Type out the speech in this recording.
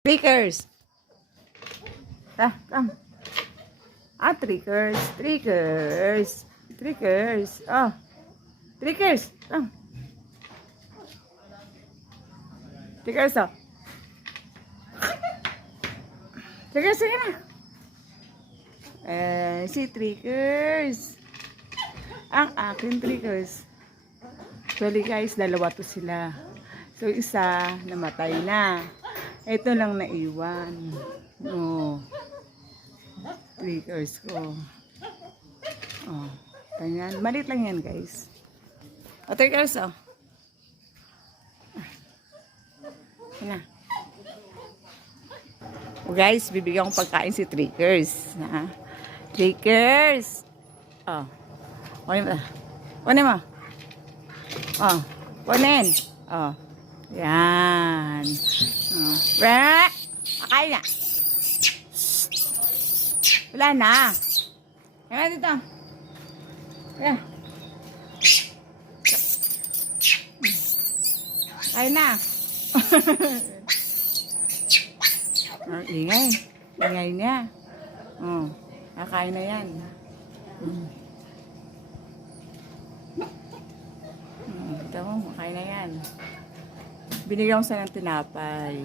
Trickers. Come. Trickers. Trickers. Trickers. Oh. Trickers. Come. Trickers, oh. Trickers, sige na. Si Trickers. Ang aking Trickers. Actually guys, dalawa to sila. So isa, namatay na. Ito lang naiwan. Oh. Trickers ko. Oh. Ganyan. Malit lang yan guys. O, Trickers, oh. Yan na. O guys, bibigyan kong pagkain si Trickers. Ha? Trickers! Oh. Kunin mo. Kunin mo. Oh. Kunin. Oh. Yan. Oh. Pakain na. Wala na. Kaya dito. Kaya. Kain na. Ingay. Ingay niya. Oh. Kakain na yan. Ito mo, makain na yan. Binigyan ko sa ng tinapay.